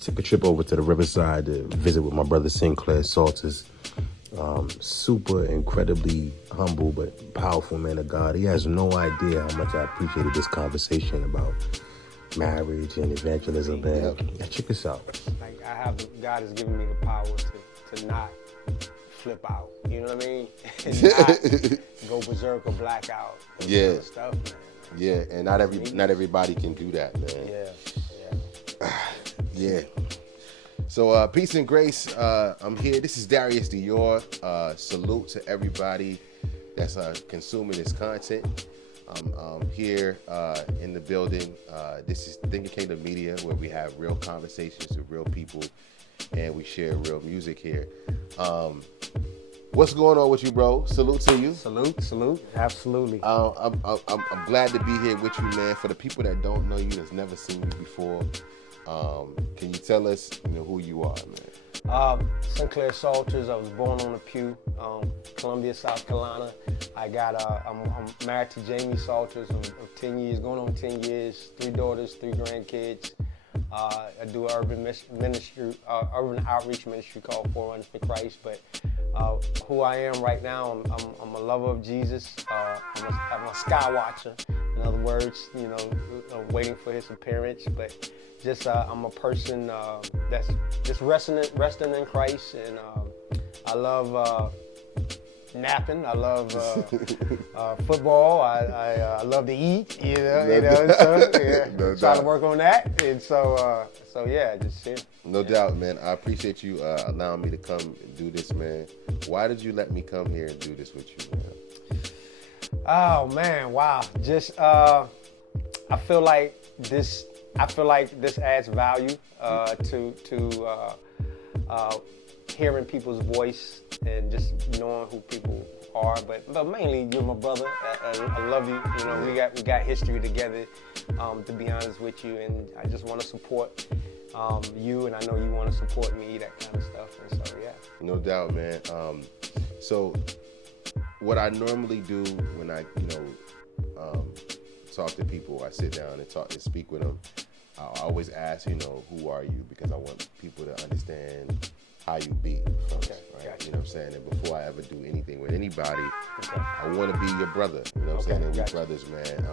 took a trip over to the Riverside to visit with my brother Sinclair Salters. Super incredibly humble but powerful man of God. He has no idea how much I appreciated this conversation about marriage and evangelism, man. Yeah, check this out. Like God has given me the power to not flip out. You know what I mean? And not go berserk or black out. Yeah. Kind of stuff, man. Yeah, and not everybody can do that, man. Yeah. Yeah. So peace and grace. I'm here. This is Darius Dior. Salute to everybody that's consuming this content. I'm here in the building. This is Thinking Kingdom Media, where we have real conversations with real people and we share real music here. What's going on with you, bro? Salute to you. Salute. Absolutely. I'm glad to be here with you, man. For the people that don't know you, that's never seen you before, can you tell us, who you are, man? Sinclair Salters. I was born on the Pew, Columbia, South Carolina. I'm married to Jamie Salters. I'm 10 years, going on 10 years. 3 daughters, 3 grandkids. I do an urban outreach ministry called Forerunners for Christ. But who I am right now, I'm a lover of Jesus. I'm a sky watcher. In other words, waiting for his appearance. But just I'm a person that's just resting in Christ, and I love napping. I love football. I love to eat. So yeah, No trying doubt. to work on that, and so yeah, just here. No doubt, man. I appreciate you allowing me to come and do this, man. Why did you let me come here and do this with you, man? Oh man, wow! Just I feel like this adds value to hearing people's voice and just knowing who people are. But mainly, you're my brother. I love you. We got history together. To be honest with you, and I just want to support you, and I know you want to support me. That kind of stuff. And so yeah. No doubt, man. So what I normally do when I, talk to people, I sit down and talk and speak with them. I always ask, who are you? Because I want people to understand how you be first, right? Gotcha. You know what I'm saying? And before I ever do anything with anybody, I want to be your brother. You know what I'm saying? And we brothers, man.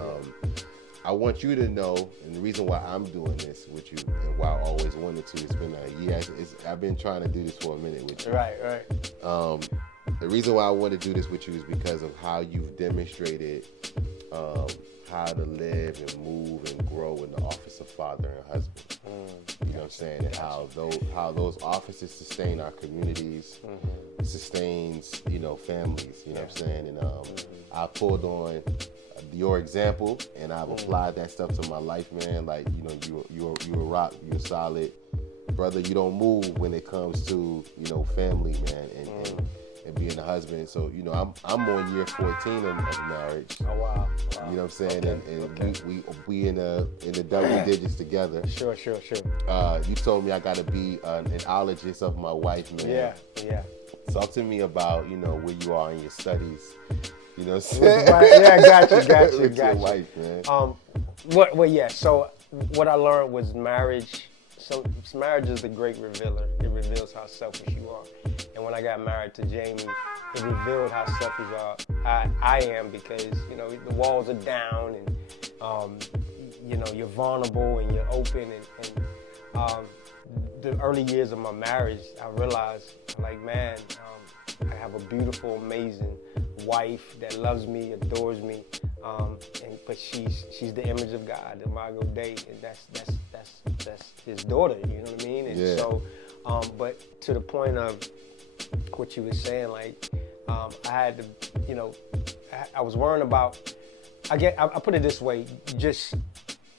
I want you to know, and the reason why I'm doing this with you, and why I always wanted to, it's been a year. I've been trying to do this for a minute with you. Right. The reason why I want to do this with you is because of how you've demonstrated how to live and move and grow in the office of father and husband. You know what I'm saying? And how those offices sustain our communities, sustains, families, you know what I'm saying? And I pulled on your example, and I've applied that stuff to my life, man. Like, you're a rock, you're solid. Brother, you don't move when it comes to, family, man, and being a husband. So, I'm on year 14 of marriage. Oh wow. You know what I'm saying? And we in the double digits together. Sure. You told me I gotta be an ologist of my wife, man. Yeah. Talk to me about, where you are in your studies. You know what I'm saying? Yeah, got you. With your wife, man. So what I learned was marriage. So marriage is the great revealer. It reveals how selfish you are. And when I got married to Jamie, it revealed how selfish I am, because the walls are down, and you're vulnerable and you're open, and the early years of my marriage, I realized, like, man, I have a beautiful, amazing wife that loves me, adores me, but she's the image of God, the Imago Dei, and that's his daughter. You know what I mean? And so, but to the point of what you were saying, like, I had to, I was worrying about. I put it this way: just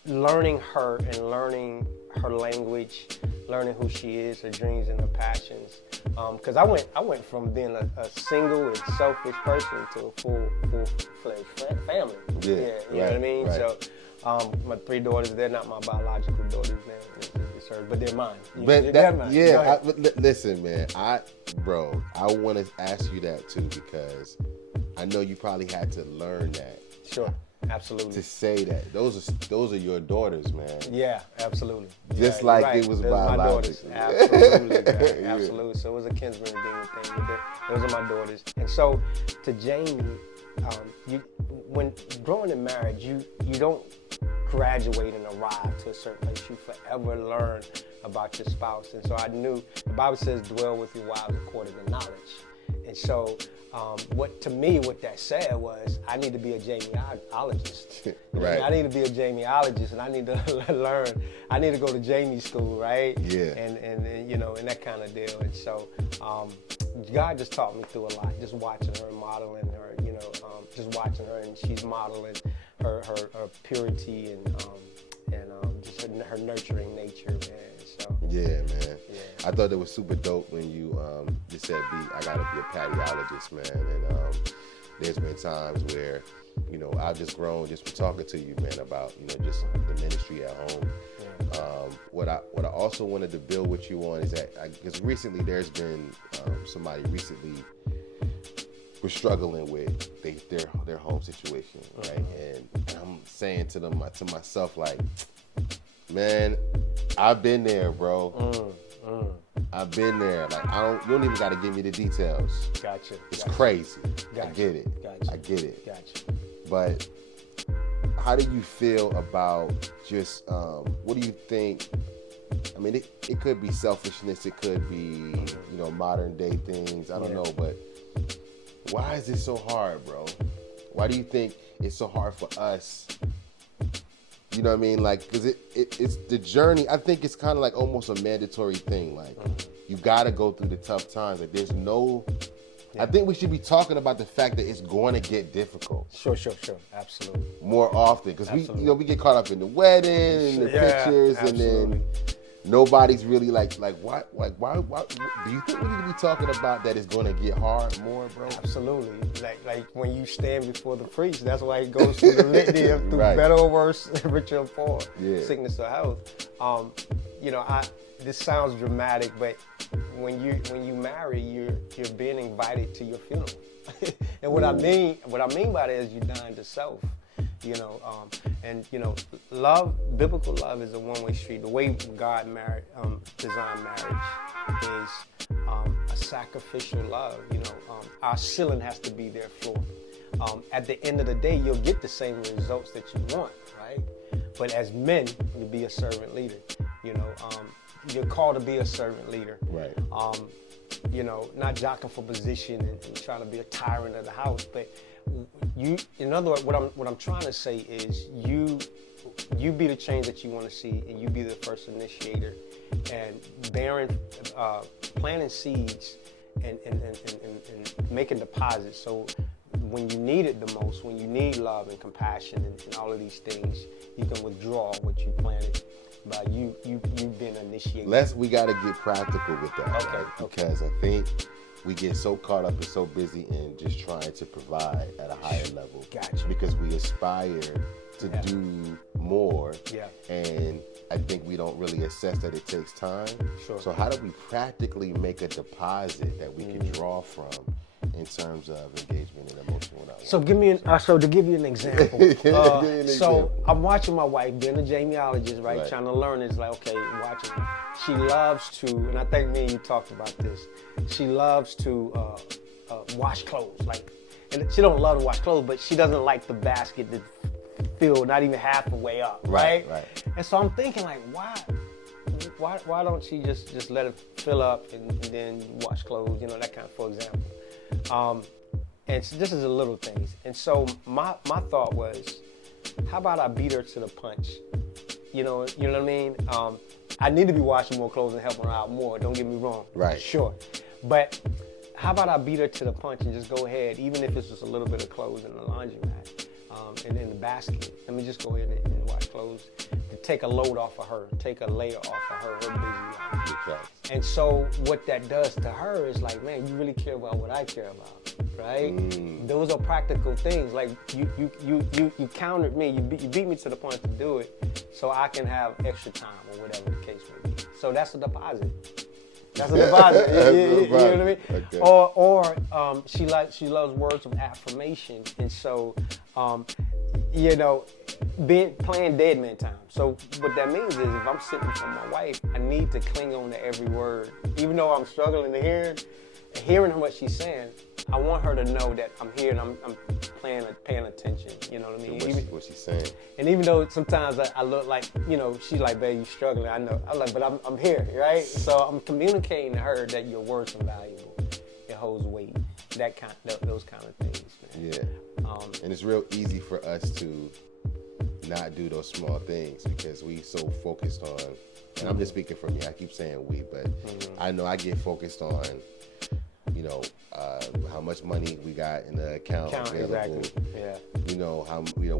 learning her and learning her language, learning who she is, her dreams and her passions. Because I went from being a single and selfish person to a full-fledged family. Yeah, you know what I mean? Right. So my 3 daughters, they're not my biological daughters now, but they're mine. But they're mine. Listen, man, I want to ask you that too, because I know you probably had to learn that. Sure. Absolutely. to say that. Those are your daughters, man. Yeah, absolutely. Just Yeah, like right. it was Those are my daughters. biological. Absolutely, man. Yeah. Absolutely. So it was a kinsman redeemer thing. Those are my daughters. And so to Jamie, when growing in marriage, you don't graduate and arrive to a certain place. You forever learn about your spouse. And so I knew the Bible says, dwell with your wives according to knowledge. And so what that said was, I need to be a Jamieologist. Right. I need to be a Jamieologist, and I need to learn. I need to go to Jamie school, right? Yeah. And you know, and that kind of deal. And so God just taught me through a lot, just watching her, modeling her, you know, just watching her, and she's modeling her purity and just her nurturing nature, man. So Yeah, man. Yeah. I thought it was super dope when you just said, I gotta be a pattyologist, man. And there's been times where, you know, I've just grown just from talking to you, man, about, you know, just the ministry at home. Yeah. What I also wanted to build with you on is that, because recently there's been somebody recently was struggling with their home situation, right? And I'm saying to myself, like, man, I've been there, bro. I've been there. Like, you don't even got to give me the details. Gotcha. It's crazy. Gotcha. I get it. Gotcha. I get it. Gotcha. But how do you feel about just, what do you think? I mean, it could be selfishness. It could be, you know, modern day things. I don't know, but why is this so hard, bro? Why do you think it's so hard for us? You know what I mean? Like, because it's the journey. I think it's kind of like almost a mandatory thing. Like, you got to go through the tough times. Like, there's no... I think we should be talking about the fact that it's going to get difficult. Sure. Absolutely. More often. Because we get caught up in the wedding and the pictures, absolutely. and then nobody's really like why do you think we need to be talking about that it's going to get hard more, bro? Absolutely. Like when you stand before the priest, that's why it goes through the litany of through Right. better or worse, rich or poor, Yeah. sickness or health. You know, this sounds dramatic, but when you marry, you're being invited to your funeral. And what I mean by that is you're dying to self. You know, and you know, biblical love is a one-way street. The way God designed marriage is a sacrificial love. You know, our ceiling has to be their floor. At the end of the day, you'll get the same results that you want, right? But as men, you be a servant leader. You know, you're called to be a servant leader. Right. You know, not jockeying for position and trying to be a tyrant of the house, but in other words, what I'm trying to say is you be the change that you want to see, and you be the first initiator, and planting seeds and making deposits. So when you need it the most, when you need love and compassion and all of these things, you can withdraw what you planted by you being initiated. We got to get practical with that, Okay, right? okay. Because I think we get so caught up and so busy in just trying to provide at a higher level. Gotcha. Because we aspire to do more. Yeah. And I think we don't really assess that it takes time. Sure. So how do we practically make a deposit that we can draw from in terms of engagement and emotional knowledge? So to give you an example. Give me an example. I'm watching my wife being a Jamieologist, right? Right. Trying to learn. It's like, okay, watching her. She loves to, and I think me and you talked about this. She loves to wash clothes, and she don't love to wash clothes, but she doesn't like the basket to fill not even halfway up, right? Right. And so I'm thinking, like, why don't she just let it fill up and then wash clothes, you know, that kind of, for example. And so this is the little things. And so my thought was, how about I beat her to the punch? You know what I mean? I need to be washing more clothes and helping her out more. Don't get me wrong. Right. Sure. But how about I beat her to the punch and just go ahead, even if it's just a little bit of clothes in the laundromat and in the basket. Let me just go ahead and wash clothes to take a load off of her, take a layer off of her busy life. Okay. And so what that does to her is like, man, you really care about what I care about, right? Those are practical things. Like you countered me, you beat me to the point to do it, so I can have extra time or whatever the case may be. So that's a deposit. That's a deposit. You know what I mean? Okay. Or she loves words of affirmation, and so you know, playing dead man time. So what that means is if I'm sitting from my wife, I need to cling on to every word. Even though I'm struggling to hearing what she's saying, I want her to know that I'm here and I'm paying attention. You know what I mean? What she's saying. And even though sometimes I look like, you know, she's like, babe, you struggling. I know. I'm like, but I'm here, right? So I'm communicating to her that your words are valuable. It holds weight. Those kind of things, man. Yeah. And it's real easy for us to not do those small things because we so focused on, and I'm just speaking for me, I keep saying we, but I know I get focused on, you know, how much money we got in the account available. Exactly. Yeah. You know,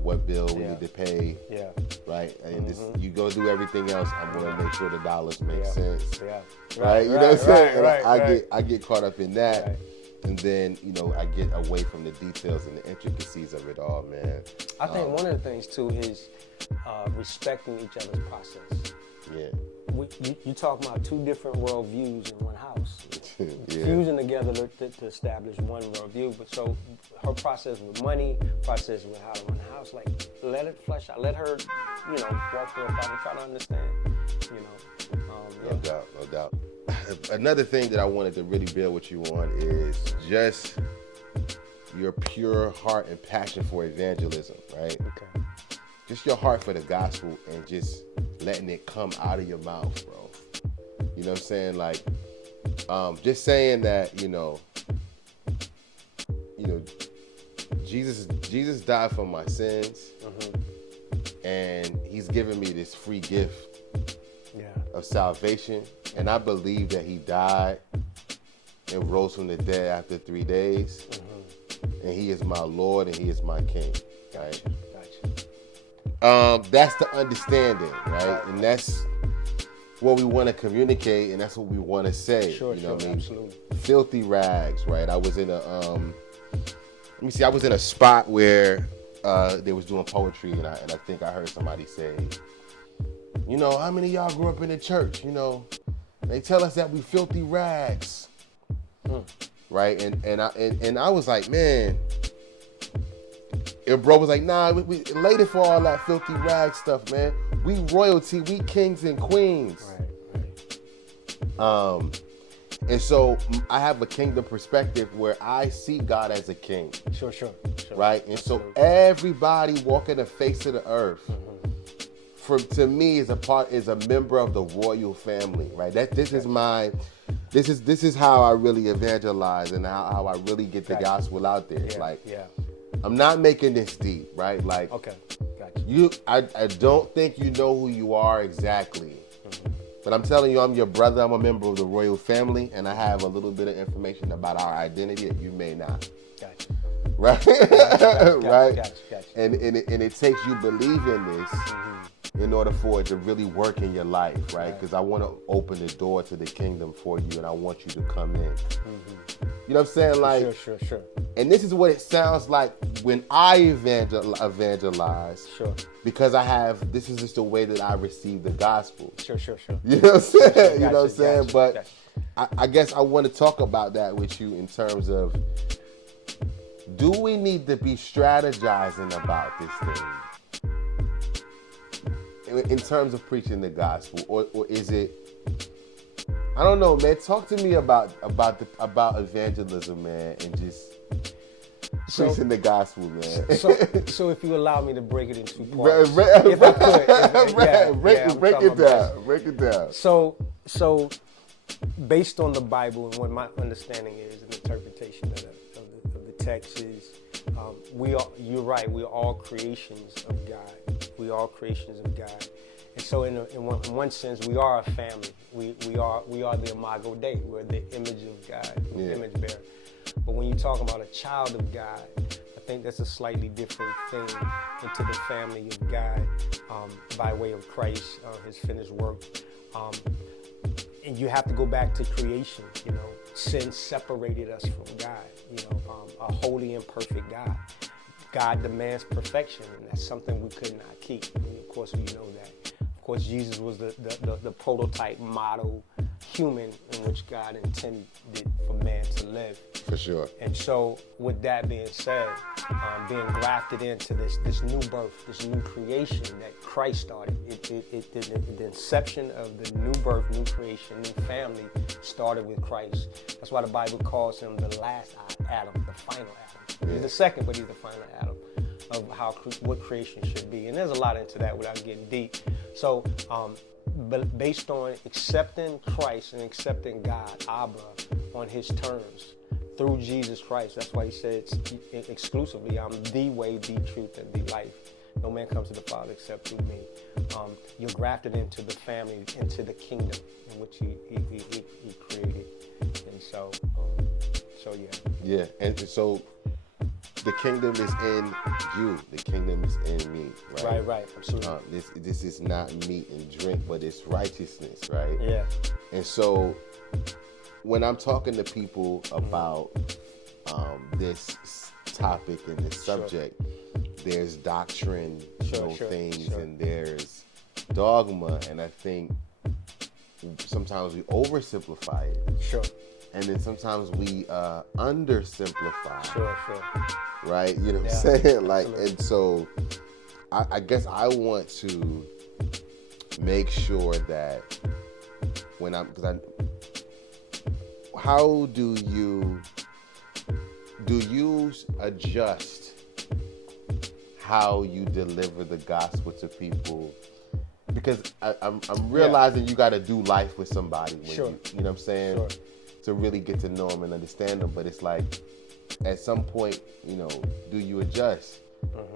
what bill we need to pay. Yeah. Right? And you go do everything else, I'm gonna make sure the dollars make sense. Yeah. Right? You know what I'm saying? Right. I get caught up in that. Right. And then, you know, I get away from the details and the intricacies of it all, man. I think one of the things too is respecting each other's process. Yeah. You talk about two different worldviews in one house, Yeah. fusing together to establish one worldview. But so her process with money, process with how to run the house, like let it flesh out. Let her, you know, walk through her problem, try to understand. You know, No doubt. Another thing that I wanted to really build with you on is just your pure heart and passion for evangelism, right? Okay. Just your heart for the gospel and just letting it come out of your mouth, bro. You know what I'm saying? Like, just saying that, you know, Jesus died for my sins, and he's given me this free gift of salvation, and I believe that he died and rose from the dead after 3 days, and he is my Lord and he is my King. Right? Gotcha. That's the understanding, right? And that's what we want to communicate, and that's what we want to say. Sure, you know what I mean? Absolutely. Filthy rags, right? I was in a spot where they was doing poetry, and I think I heard somebody say, you know, how many of y'all grew up in the church? You know, they tell us that we filthy rags, right? And I was like, man. And bro was like, nah, we later for all that filthy rag stuff, man. We royalty, we kings and queens. Right. And so I have a kingdom perspective where I see God as a king. Sure. Right? And Absolutely. so everybody walking the face of the earth, to me is a member of the royal family, right? This is how I really evangelize and how I really get the gospel out there. I'm not making this deep, right? Like, okay, gotcha. I don't think you know who you are exactly, but I'm telling you, I'm your brother. I'm a member of the royal family, and I have a little bit of information about our identity that you may not. Gotcha. Right? Right? Gotcha. And it takes you believing this in order for it to really work in your life, right? Because I want to open the door to the kingdom for you, and I want you to come in. You know what I'm saying? Like, Sure. And this is what it sounds like when I evangelize. Sure. Because this is just the way that I receive the gospel. Sure. You know what I'm saying? Gotcha, You know what I'm saying? gotcha, But gotcha. I guess I want to talk about that with you in terms of, do we need to be strategizing about this thing in terms of preaching the gospel, or is it? I don't know, man. Talk to me about evangelism, man, and just preaching the gospel, man. So if you allow me to break it in two parts, if I could, break it down. So based on the Bible and what my understanding is and interpretation of the text is, you're right. We are all creations of God. We are all creations of God. And so in one sense, we are a family. We are the Imago Dei. We're the image of God, image bearer. But when you talk about a child of God, I think that's a slightly different thing into the family of God by way of Christ, his finished work. And you have to go back to creation. You know, sin separated us from God. You know, a holy and perfect God. God demands perfection, and that's something we could not keep. And of course, we know that. Of course, Jesus was the prototype model human in which God intended for man to live. For sure. And so, with that being said, being grafted into this new birth, this new creation that Christ started, the inception of the new birth, new creation, new family started with Christ. That's why the Bible calls him the last Adam, the final Adam. He's the second, but he's the final Adam of what creation should be. And there's a lot into that without getting deep. So, but based on accepting Christ and accepting God, Abba, on his terms, through Jesus Christ. That's why he said exclusively, I'm the way, the truth, and the life. No man comes to the Father except through me. You're grafted into the family, into the kingdom in which he created. And so yeah. Yeah, and so the kingdom is in you. The kingdom is in me, right? Right, absolutely. This is not meat and drink, but it's righteousness, right? Yeah. And so when I'm talking to people about this topic and this subject, there's doctrine, things, and there's dogma, and I think sometimes we oversimplify it. Sure. And then sometimes we undersimplify. Sure. Right? You know what I'm saying? Like, and so I guess I want to make sure that when how do you adjust how you deliver the gospel to people? Because I'm realizing you got to do life with somebody when you know what I'm saying? Sure. To really get to know them and understand them. But it's like, at some point, do you adjust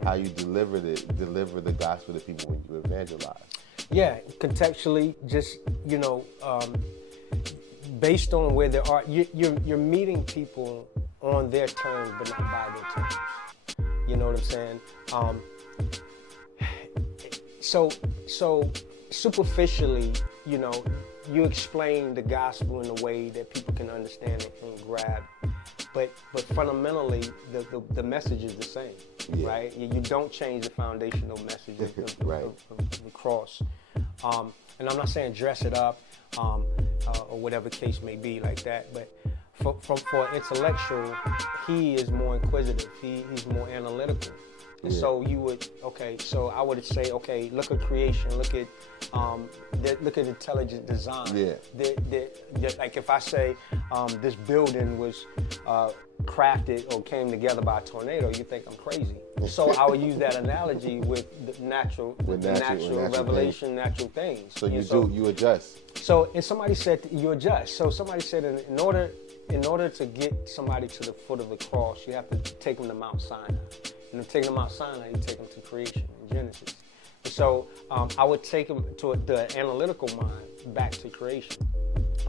how you deliver the gospel to people when you evangelize? Yeah, contextually, just based on where they are, you're meeting people on their terms, but not by their terms. You know what I'm saying? So superficially, you explain the gospel in a way that people can understand and can grab. But fundamentally, the message is the same, right? You don't change the foundational message of the cross. And I'm not saying dress it up or whatever case may be like that, but for an intellectual, he is more inquisitive. He's more analytical. And so you would, so I would say, look at creation, look at intelligent design. Like if I say this building was crafted or came together by a tornado, you think I'm crazy. So I would use that analogy with the natural revelation, natural things. So you adjust. So and somebody said you adjust. So somebody said in order to get somebody to the foot of the cross, you have to take them to Mount Sinai. And if taking them Mount Sinai, you take them to creation in Genesis. And so I would take them to the analytical mind back to creation.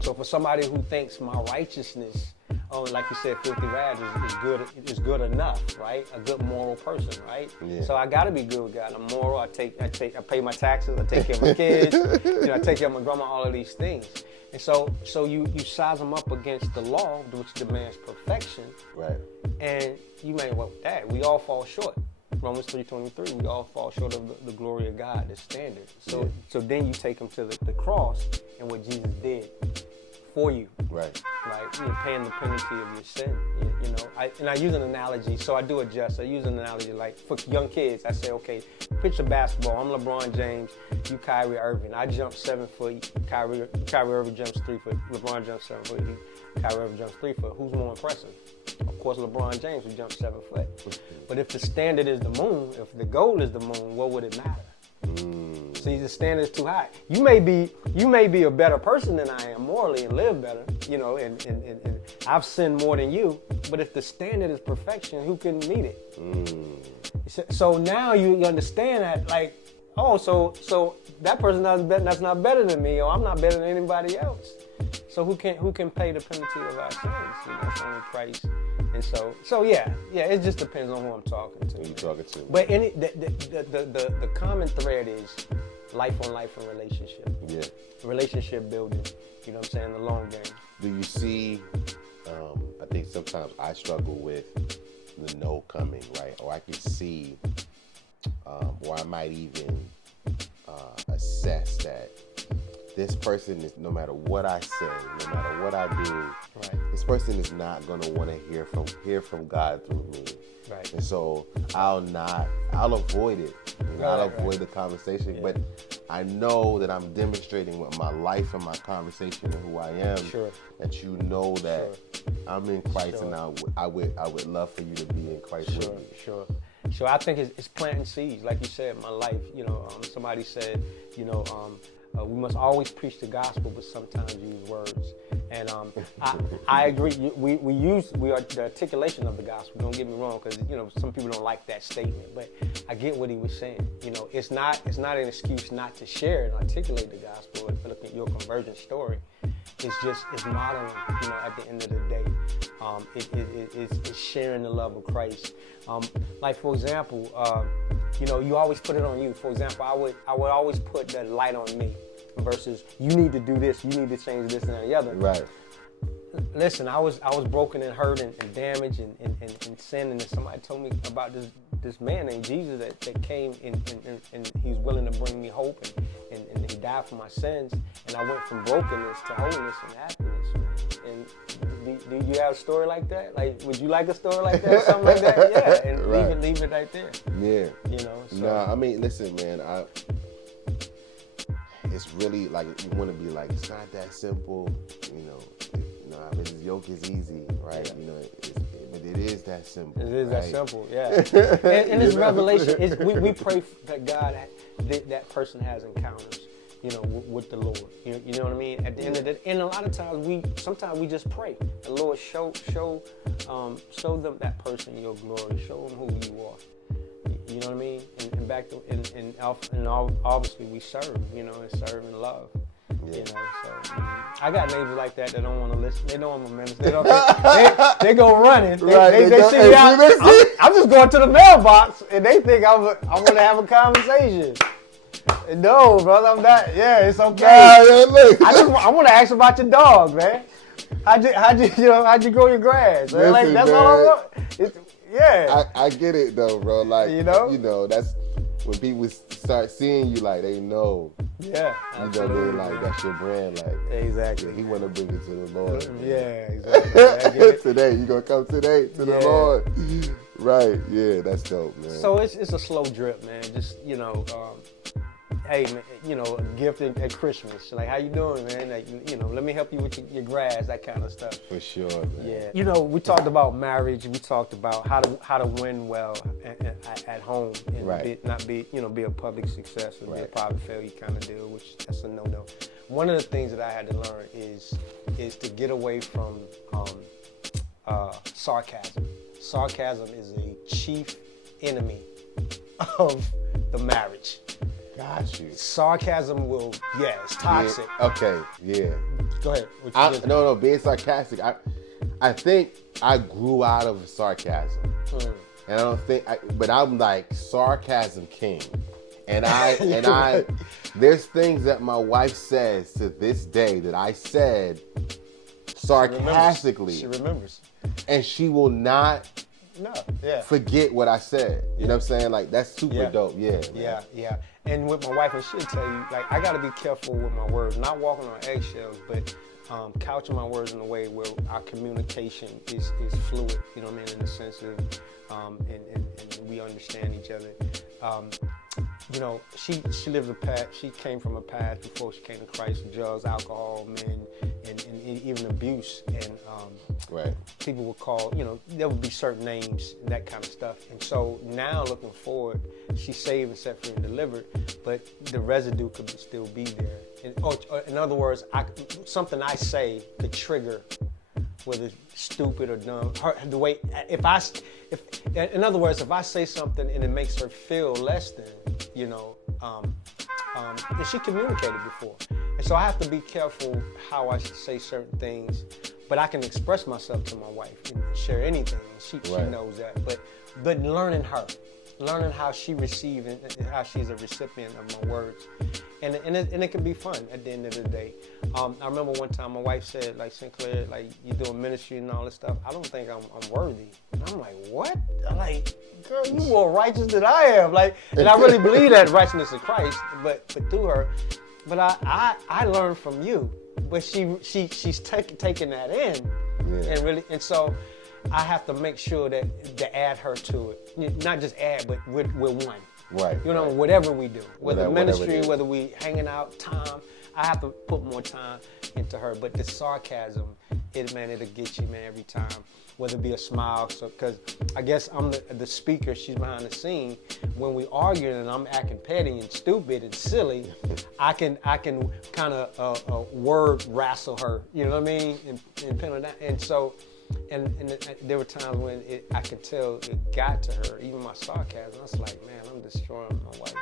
So for somebody who thinks my righteousness, like you said, filthy rags is good enough, right? A good moral person, right? Yeah. So I got to be good with God. I'm moral. I pay my taxes. I take care of my kids. I take care of my grandma. All of these things. And so you size them up against the law, which demands perfection. Right. And you may, we all fall short. Romans 3:23, we all fall short of the glory of God, the standard. So then you take them to the cross and what Jesus did for you. Right. You're paying the penalty of your sin. I use an analogy, so I do adjust. I use an analogy like for young kids. I say, picture basketball. I'm LeBron James. You Kyrie Irving. I jump 7 foot. Kyrie Irving jumps 3 foot. LeBron jumps 7 foot. Kyrie Irving jumps 3 foot. Who's more impressive? Of course, LeBron James, who jumps 7 foot. But if the standard is the moon, if the goal is the moon, what would it matter? See, the standard is too high. You may be a better person than I am morally and live better, and I've sinned more than you. But if the standard is perfection, who can meet it? So now you understand that, so that person that's not better than me, or I'm not better than anybody else. So who can pay the penalty of our sins? It's only Christ. And so it just depends on who I'm talking to. Who you talking to? But the common thread is life on life and relationship. Yeah. Relationship building. You know what I'm saying? The long game. Do you see? I think sometimes I struggle with the no coming, right? Or I can see, or I might even assess that this person is, no matter what I say, no matter what I do, Right. this person is not gonna want to hear from God through me. Right. And so I'll avoid it. I'll avoid the conversation. Yeah. But I know that I'm demonstrating with my life and my conversation and who I am. Sure. That you know that I'm in Christ, Sure. and I would love for you to be in Christ with me. Sure. I think it's planting seeds, like you said, in my life. Somebody said, we must always preach the gospel, but sometimes use words. And I agree. We are the articulation of the gospel. Don't get me wrong, because some people don't like that statement. But I get what he was saying. It's not an excuse not to share and articulate the gospel. If you look at your conversion story, it's modeling. At the end of the day, it's sharing the love of Christ. Like for example, you always put it on you. For example, I would always put the light on me versus you need to do this, you need to change this and that and the other. Right. Listen, I was broken and hurt and damaged and sin, and somebody told me about this man named Jesus that came and he's willing to bring me hope and he died for my sins, and I went from brokenness to holiness and happiness. And do you have a story like that? Like, would you like a story like that or something like that? Yeah, and Right. leave it right there. Yeah. So. Nah, I mean, listen, man. It's really like you want to be like, it's not that simple. His yoke is easy, right? But it is that simple. It is right? that simple, yeah. and it's revelation. We pray that God, that person has encounters, with the Lord. You know what I mean? At the end of the, and a lot of times sometimes we just pray. The Lord show them that person your glory. Show them who you are. You know what I mean? And back to and obviously we serve. And serve and love. Yeah. So I got neighbors like that don't want to listen. They know I'm a minister. They don't. They go running. They see me out. I'm just going to the mailbox, and they think I want to have a conversation. No, brother, I'm not. Yeah, it's okay. I want to ask about your dog, man. How'd you grow your grass? Man? Listen, that's man, all I want. Yeah. I get it though, bro. Like that's when people start seeing you, like they know. Yeah, absolutely. Like that's your brand, like exactly. Yeah, he want to bring it to the Lord. Yeah, exactly. Today, you gonna come today to the Lord, right? Yeah, that's dope, man. So it's a slow drip, man. Just hey, man, a gift at Christmas. Like, how you doing, man? Like, let me help you with your grass, that kind of stuff. For sure, man. Yeah. We talked about marriage. We talked about how to win well at home and not be a public success or be a private failure kind of deal, which that's a no-no. One of the things that I had to learn is to get away from sarcasm. Sarcasm is a chief enemy of the marriage. Got you. Sarcasm it's toxic. Yeah, okay, yeah. Go ahead. No, being sarcastic. I think I grew out of sarcasm. And I don't think, but I'm like sarcasm king. And there's things that my wife says to this day that I said sarcastically. She remembers. And she will not forget what I said. You know what I'm saying? Like, that's super dope. Yeah. Man. Yeah. And with my wife, and she'll tell you, like, I got to be careful with my words. Not walking on eggshells, but couching my words in a way where our communication is fluid, you know what I mean, in the sense of, and we understand each other. She lived she came from a past before she came to Christ, drugs, alcohol, men, and even abuse. And people would call, there would be certain names and that kind of stuff. And so now looking forward, she's saved and set free and delivered, but the residue could still be there. In other words, something I say could trigger, whether it's stupid or dumb. In other words, if I say something and it makes her feel less than, and she communicated before. And so I have to be careful how I say certain things, but I can express myself to my wife and share anything. She knows that. But learning how she receives and how she's a recipient of my words. And it can be fun at the end of the day. I remember one time my wife said, like, Sinclair, like, you're doing ministry and all this stuff. I don't think I'm worthy. And I'm like, what? I'm like, girl, you more righteous than I am. Like, and I really believe that righteousness of Christ, but through her. but I learned from you. But she's taking that in, and so I have to make sure to add her to it. Not just add, but we're one. Right. You know, whatever we do, whether ministry, whether we hanging out, time, I have to put more time into her. But the sarcasm, it'll get you, man, every time. Whether it be a smile, because I guess I'm the speaker, she's behind the scene. When we arguing and I'm acting petty and stupid and silly, I can kind of word wrestle her. You know what I mean? And pin her down. And so. And there were times when I could tell it got to her, even my sarcasm. I was like, man, I'm destroying my wife.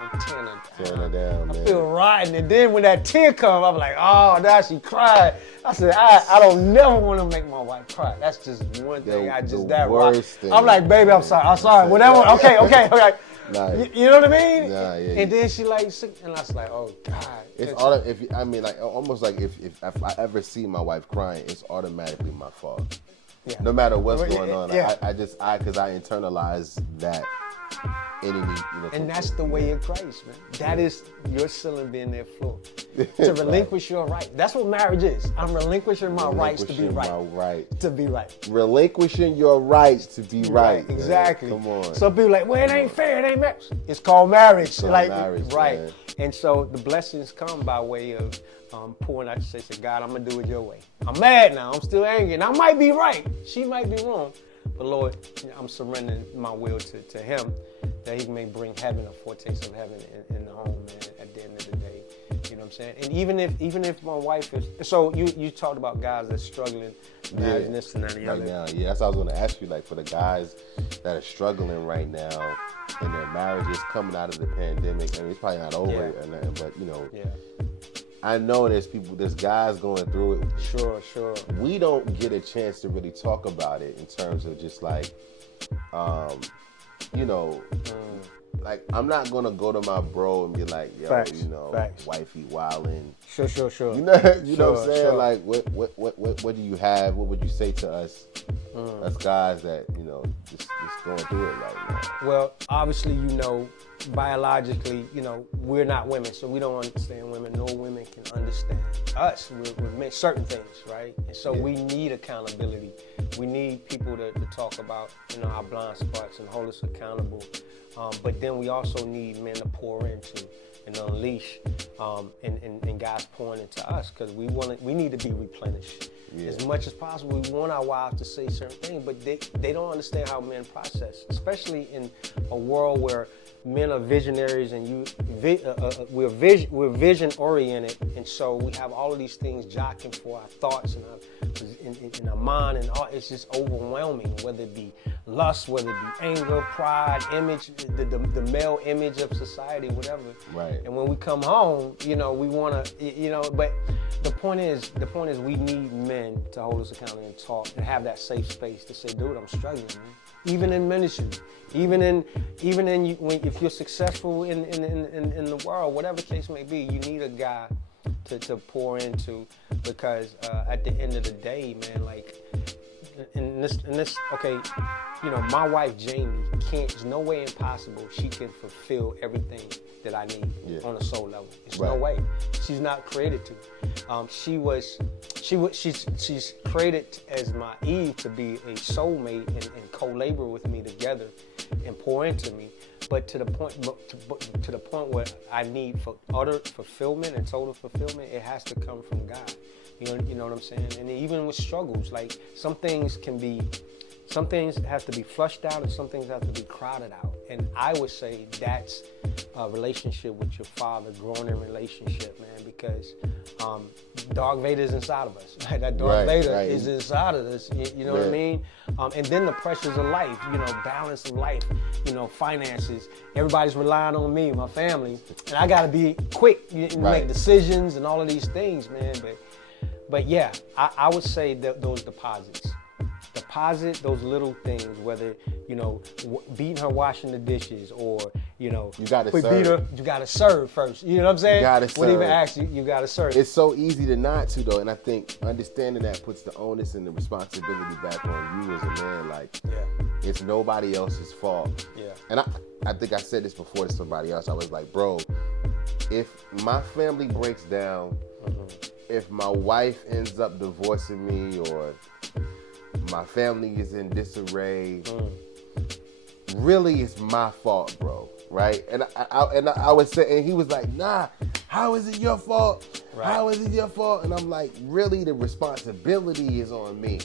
I'm tearing her down. I feel rotten. And then when that tear come, I'm like, oh, now she cried. I said, I don't never want to make my wife cry. That's just one thing. I'm like, baby, I'm sorry. Whatever. Okay. Like, you know what I mean? Nah, yeah. And then she like, and I was like, oh God. It's almost like if I ever see my wife crying, it's automatically my fault. Yeah. No matter what's going on, because I internalize that enemy. And that's the way of Christ, man. That is your ceiling being their floor. To relinquish your right. That's what marriage is. I'm relinquishing my rights to be right. To be right. Relinquishing your rights to be right. Exactly. Man. Come on. Some people like, well, it ain't fair. It ain't marriage. It's called marriage. It's called marriage, right. Man. And so the blessings come by way of pouring out. Say, God, I'm gonna do it your way. I'm mad now. I'm still angry, and I might be right. She might be wrong. But Lord, I'm surrendering my will to Him, that He may bring heaven, a foretaste of heaven in the home, man. At the end of the day, you know what I'm saying. And even if my wife is, so you talked about guys that's struggling, marriage, this and that and the other. Right now, that's what I was going to ask you. Like for the guys that are struggling right now, and their marriage is coming out of the pandemic. I mean, it's probably not over or nothing, but I know there's guys going through it. Sure. We don't get a chance to really talk about it in terms of just like, like I'm not gonna go to my bro and be like, yo, Facts. Wifey wildin'. Sure. You know what I'm saying? Sure. Like, what do you have? What would you say to us? Us guys that just going through it right now. Well, obviously, biologically, we're not women, so we don't understand women. No women can understand us. We're men, certain things, right? And so we need accountability. We need people to talk about, our blind spots and hold us accountable. But then we also need men to pour into and unleash, and guys pouring into us, because we need to be replenished. As much as possible, we want our wives to say certain things, but they don't understand how men process, especially in a world where men are visionaries and we're vision oriented, and so we have all of these things jockeying for our thoughts and in our mind, and all. It's just overwhelming, whether it be lust, whether it be anger, pride, image, the male image of society, whatever. Right. And when we come home, we want to, but the point is we need men to hold us accountable and talk and have that safe space to say, dude, I'm struggling, man. Even in ministry, if you're successful in the world, whatever the case may be, you need a guy to pour into, because at the end of the day, man, like in this, okay, my wife Jamie there's no way impossible she can fulfill everything that I need on a soul level. There's no way. She's not created to. She's created as my Eve to be a soulmate and co-labor with me together and pour into me. But to the point where I need for utter fulfillment and total fulfillment, it has to come from God. You know what I'm saying? And even with struggles, like some things have to be flushed out and some things have to be crowded out. And I would say that's a relationship with your father, growing in relationship, man, because Darth Vader is inside of us. Right? That Darth Vader is inside of us. You know what I mean? And then the pressures of life, balance of life, finances. Everybody's relying on me, my family, and I got to be quick, make decisions and all of these things, man. But yeah, I would say that those deposit those little things, whether beating her washing the dishes, or you gotta serve. You gotta serve first. You know what I'm saying? You gotta serve. Wouldn't even ask you gotta serve. It's so easy to not to though, and I think understanding that puts the onus and the responsibility back on you as a man. Like, it's nobody else's fault. Yeah. And I think I said this before to somebody else. I was like, bro, if my family breaks down, if my wife ends up divorcing me, or my family is in disarray, really it's my fault, bro. Right? And I was saying, and he was like, nah, how is it your fault? Right. How is it your fault? And I'm like, really, the responsibility is on me.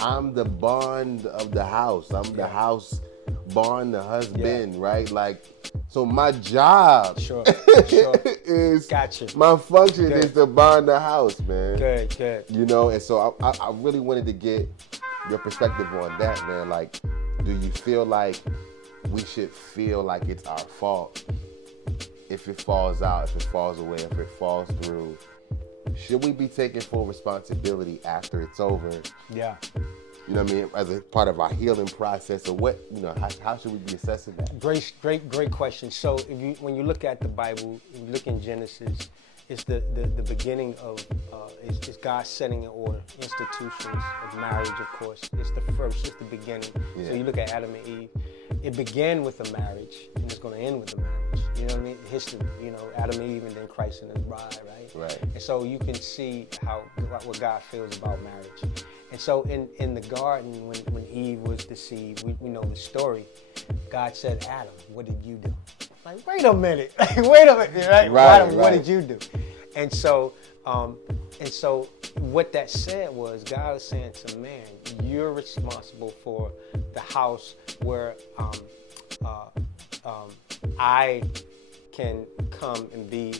I'm the bond of the house. I'm the house bond, the husband, right? Like, so my job is, my function is to bond the house, man. Good. You know, and so I really wanted to get your perspective on that, man. Like, do you feel like we should feel like it's our fault if it falls out, if it falls away, if it falls through? Should we be taking full responsibility after it's over? Yeah. You know what I mean? As a part of our healing process, or what, you know, how should we be assessing that? Great question. So when you look at the Bible, you look in Genesis, it's the beginning of, it's God setting in order institutions of marriage, of course. It's the first, it's the beginning. Yeah. So you look at Adam and Eve, it began with a marriage, and it's going to end with a marriage. You know what I mean? History, you know, Adam and Eve, and then Christ and his bride, right? Right. And so you can see what God feels about marriage. And so in the garden, when Eve was deceived, we know the story. God said, Adam, what did you do? Like, wait a minute, right? Adam, what did you do? And so what that said was, God is saying to man, you're responsible for the house where I can come and be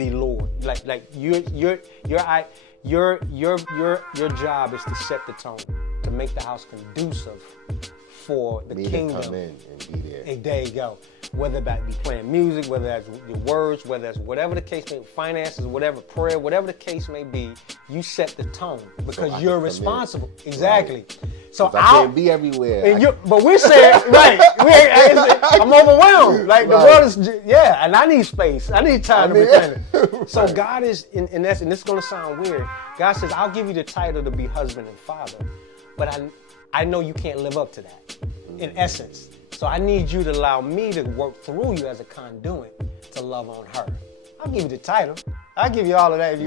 Lord. Like your job is to set the tone, to make the house conducive for the kingdom. To come in and be there. Hey, there you go. Whether that be playing music, whether that's your words, whether that's whatever the case may be, finances, whatever, prayer, whatever the case may be, you set the tone because you're responsible. Exactly. Right. So I can't be everywhere. But we're saying, right, I'm overwhelmed. Like the world is, and I need space. I need time to replenish. So God is, in essence, and this is going to sound weird, God says, I'll give you the title to be husband and father, but I know you can't live up to that, in essence. So I need you to allow me to work through you as a conduit to love on her. I'll give you the title. I'll give you all of that.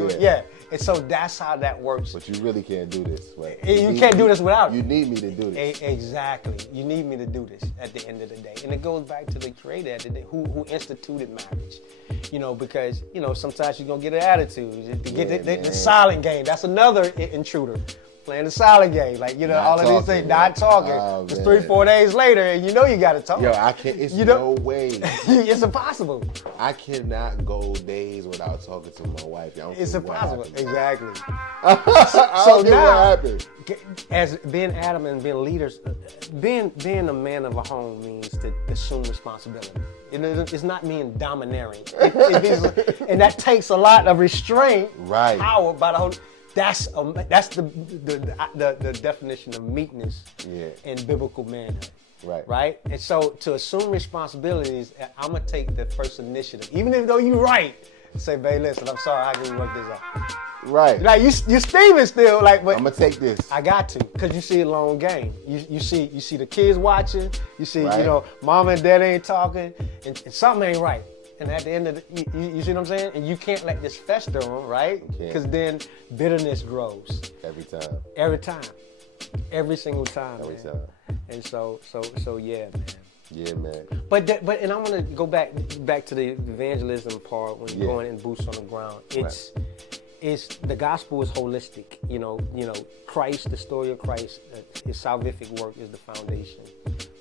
And so that's how that works. But you really can't do this. Right? You can't do this without you. You need me to do this. Exactly. You need me to do this at the end of the day. And it goes back to the creator at the day who instituted marriage. You know, because, you know, sometimes you're going to get an attitude. To get the silent game. That's another intruder. Playing the silent game, like, you know, all of these things, not talking. It's 3-4 days later, and you know you got to talk. Yo, I can't. It's no way. It's impossible. I cannot go days without talking to my wife. It's impossible. Exactly. So now, what happened? As being Adam and being leaders, being a man of a home means to assume responsibility. It's not being domineering, and that takes a lot of restraint, power by the Holy. That's the definition of meekness in biblical manhood. Right? And so to assume responsibilities, I'm going to take the first initiative. Even though you're right, say, babe, listen, I'm sorry, how can we work this out? Right. Like, you Steven still, like, but I'm going to take this. I got to, because you see a long game. You see the kids watching. You see, you know, mama and dad ain't talking, and something ain't right. And at the end of you see what I'm saying? And you can't let this fester on, right? Because then bitterness grows. Every time. Every single time. Every time. And so yeah, man. Yeah, man. But and I want to go back to the evangelism part when you're going in boots on the ground. It's the gospel is holistic. You know, Christ, the story of Christ, his salvific work is the foundation.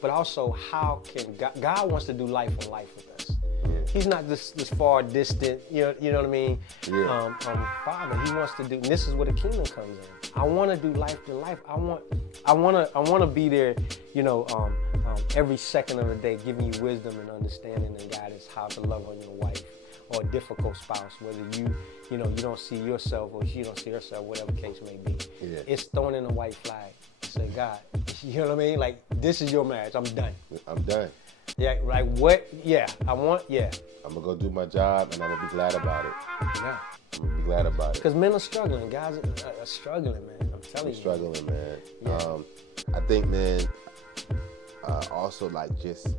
But also, how can God wants to do life on life with us. He's not this far distant, you know what I mean? Father, he wants to do, and this is where the kingdom comes in. I want to do life to life. I want to be there, you know, every second of the day, giving you wisdom and understanding and guidance how to love on your wife or a difficult spouse, whether you don't see yourself or she don't see herself, whatever case may be. Yeah. It's throwing in a white flag. Say, God, you know what I mean? Like, this is your marriage. I'm done. Yeah, like what? Yeah, I'm gonna go do my job, and I'm gonna be glad about it. Yeah, I'm gonna be glad about it. Because men are struggling, guys are struggling, man. I'm telling you, struggling, man. Yeah. I think, man. Also, like just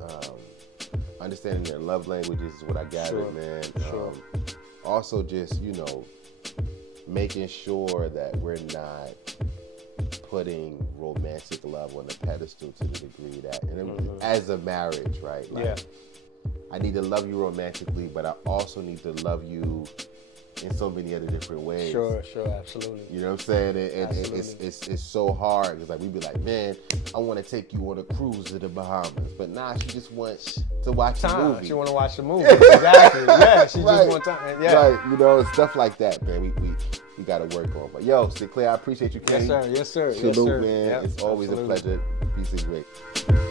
understanding their love languages is what I gathered, man. Sure. Also, just making sure that we're not putting romantic love on a pedestal to the degree that, and as a marriage, right? Like, I need to love you romantically, but I also need to love you in so many other different ways. Sure, absolutely. You know what I'm saying? And it's so hard because like we be like, man, I want to take you on a cruise to the Bahamas, but nah, she just wants to watch a movie. She want to watch the movie. Exactly. Yeah, she just want time. Yeah. Right. Stuff like that, man. We got to work on. But yo, Sinclair, I appreciate you, Kenny. Yes, sir. Salute, man. Yep, it's always absolutely. a pleasure. Peace and grace.